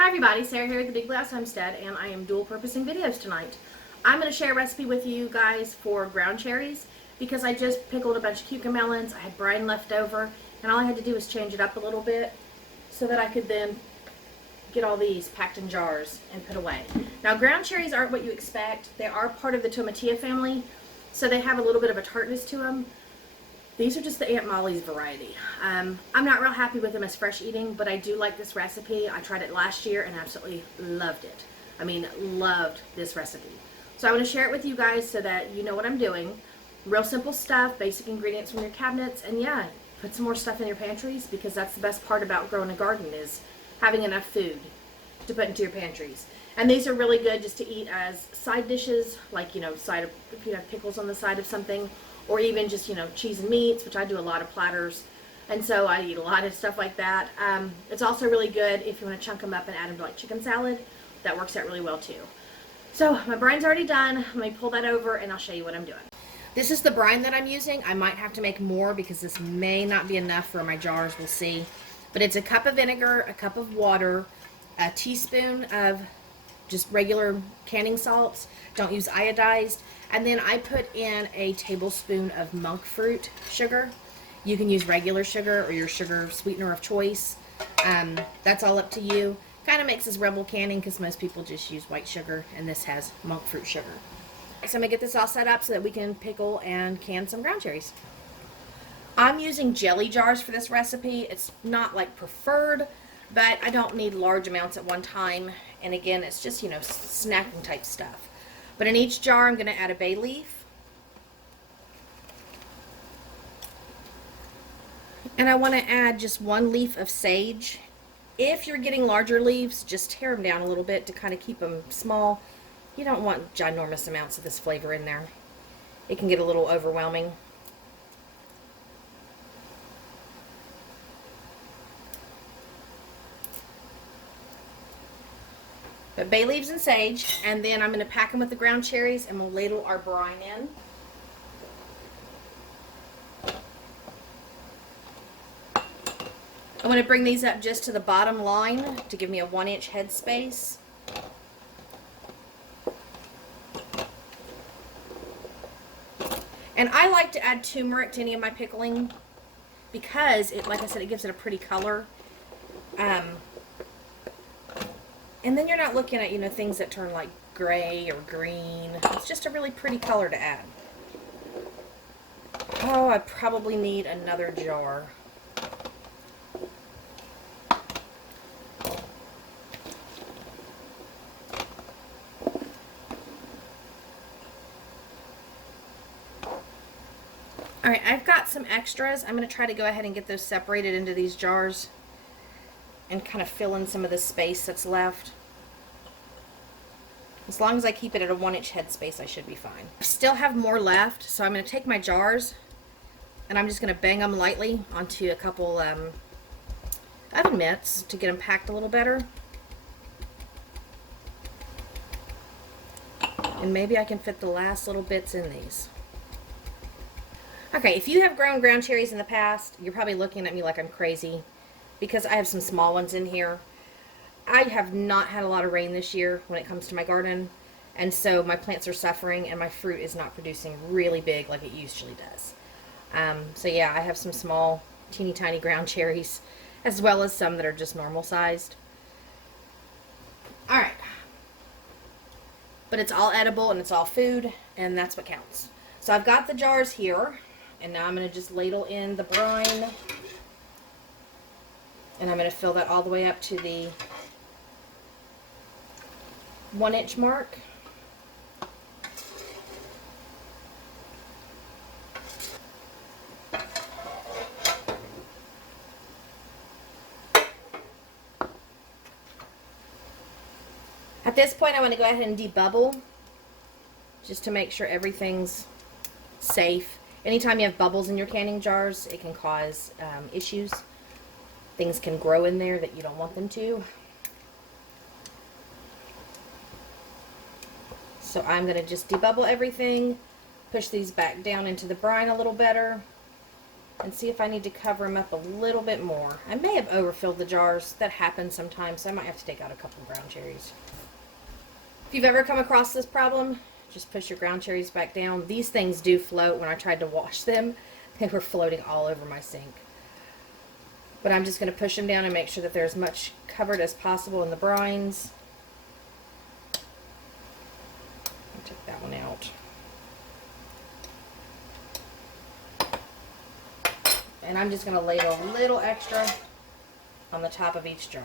Hi everybody, Sarah here at the Big Blue House Homestead, and I am dual purposing videos tonight. I'm going to share a recipe with you guys for ground cherries because I just pickled a bunch of cucumber melons. I had brine left over, and all I had to do was change it up a little bit so that I could then get all these packed in jars and put away. Now, ground cherries aren't what you expect. They are part of the tomatillo family, so they have a little bit of a tartness to them. These are just the Aunt Molly's variety. I'm not real happy with them as fresh eating, but I do like this recipe. I tried it last year and absolutely loved it. I mean, loved this recipe. So I want to share it with you guys so that you know what I'm doing. Real simple stuff, basic ingredients from your cabinets, and yeah, put some more stuff in your pantries because that's the best part about growing a garden is having enough food to put into your pantries. And these are really good just to eat as side dishes, like, you know, if you have pickles on the side of something, or even just, you know, cheese and meats, which I do a lot of platters, and so I eat a lot of stuff like that. It's also really good if you want to chunk them up and add them to like chicken salad. That works out really well too. So my brine's already done. Let me pull that over and I'll show you what I'm doing. This is the brine that I'm using. I might have to make more because this may not be enough for my jars, we'll see. But it's a cup of vinegar, a cup of water, a teaspoon of just regular canning salts, don't use iodized, and then I put in a tablespoon of monk fruit sugar. You can use regular sugar or your sugar sweetener of choice. That's all up to you. Kind of makes this rebel canning because most people just use white sugar, and this has monk fruit sugar. So I'm going to get this all set up so that we can pickle and can some ground cherries. I'm using jelly jars for this recipe. It's not like preferred, but I don't need large amounts at one time. And again, it's just, you know, snacking type stuff. But in each jar, I'm going to add a bay leaf. And I want to add just one leaf of sage. If you're getting larger leaves, just tear them down a little bit to kind of keep them small. You don't want ginormous amounts of this flavor in there. It can get a little overwhelming. But bay leaves and sage, and then I'm going to pack them with the ground cherries, and we'll ladle our brine in. I'm going to bring these up just to the bottom line to give me a 1-inch head space. And I like to add turmeric to any of my pickling because it, like I said, it gives it a pretty color. And then you're not looking at, you know, things that turn like gray or green. It's just a really pretty color to add. Oh, I probably need another jar. Alright, I've got some extras. I'm going to try to go ahead and get those separated into these jars and kind of fill in some of the space that's left. As long as I keep it at a 1-inch head space, I should be fine. I still have more left, so I'm going to take my jars and I'm just going to bang them lightly onto a couple oven mitts to get them packed a little better. And maybe I can fit the last little bits in these. Okay, if you have grown ground cherries in the past, you're probably looking at me like I'm crazy because I have some small ones in here. I have not had a lot of rain this year when it comes to my garden, and so my plants are suffering and my fruit is not producing really big like it usually does. So yeah, I have some small, teeny tiny ground cherries, as well as some that are just normal sized. Alright. But it's all edible and it's all food, and that's what counts. So I've got the jars here, and now I'm going to just ladle in the brine. And I'm going to fill that all the way up to the 1-inch mark. At this point, I want to go ahead and debubble just to make sure everything's safe. Anytime you have bubbles in your canning jars, it can cause issues. Things can grow in there that you don't want them to. So I'm going to just debubble everything, push these back down into the brine a little better, and see if I need to cover them up a little bit more. I may have overfilled the jars. That happens sometimes, so I might have to take out a couple ground cherries. If you've ever come across this problem, just push your ground cherries back down. These things do float. When I tried to wash them, they were floating all over my sink. But I'm just going to push them down and make sure that they're as much covered as possible in the brines. I'll take that one out. And I'm just going to ladle a little extra on the top of each jar.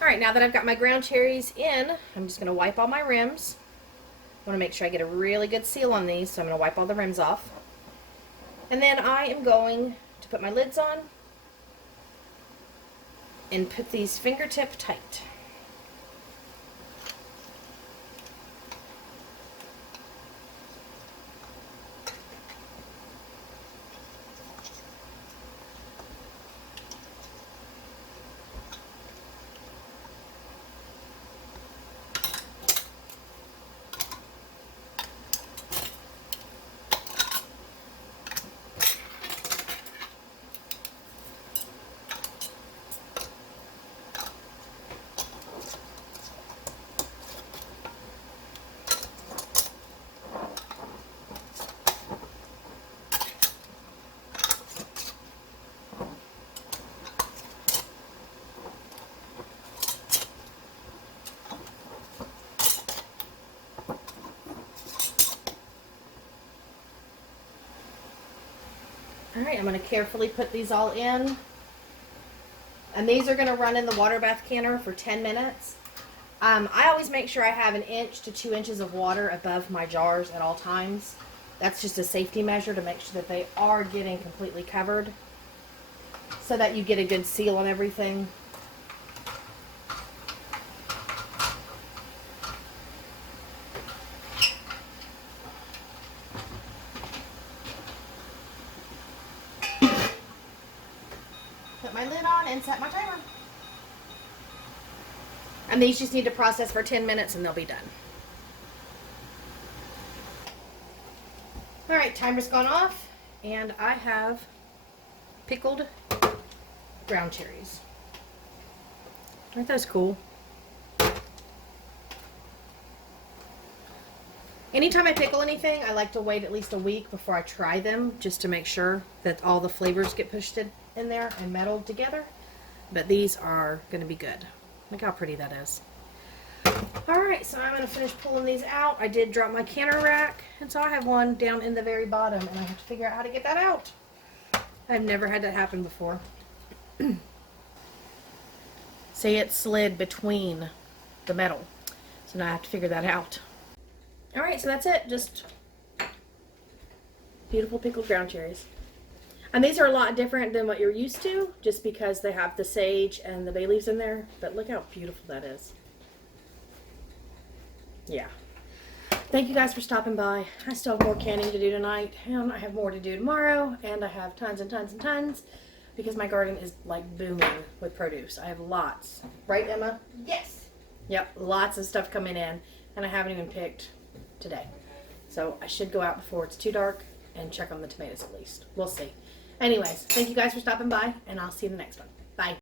Alright, now that I've got my ground cherries in, I'm just going to wipe all my rims. I want to make sure I get a really good seal on these, so I'm going to wipe all the rims off. And then I am going to put my lids on and put these fingertip tight. Alright, I'm going to carefully put these all in. And these are going to run in the water bath canner for 10 minutes. I always make sure I have 1 inch to 2 inches of water above my jars at all times. That's just a safety measure to make sure that they are getting completely covered, so that you get a good seal on everything. Put my lid on and set my timer. And these just need to process for 10 minutes and they'll be done. Alright, timer's gone off and I have pickled ground cherries. Aren't those cool? Anytime I pickle anything, I like to wait at least a week before I try them, just to make sure that all the flavors get pushed in there and melded together. But these are going to be good. Look how pretty that is. Alright, so I'm going to finish pulling these out. I did drop my canner rack, and so I have one down in the very bottom, and I have to figure out how to get that out. I've never had that happen before. See, it slid between the metal, so now I have to figure that out. Alright, so that's it. Just beautiful pickled ground cherries. And these are a lot different than what you're used to, just because they have the sage and the bay leaves in there. But look how beautiful that is. Yeah. Thank you guys for stopping by. I still have more canning to do tonight, and I have more to do tomorrow, and I have tons and tons and tons, because my garden is like booming with produce. I have lots. Right, Emma? Yes. Yep, lots of stuff coming in, and I haven't even picked today. So I should go out before it's too dark and check on the tomatoes at least. We'll see. Anyways, thank you guys for stopping by, and I'll see you in the next one.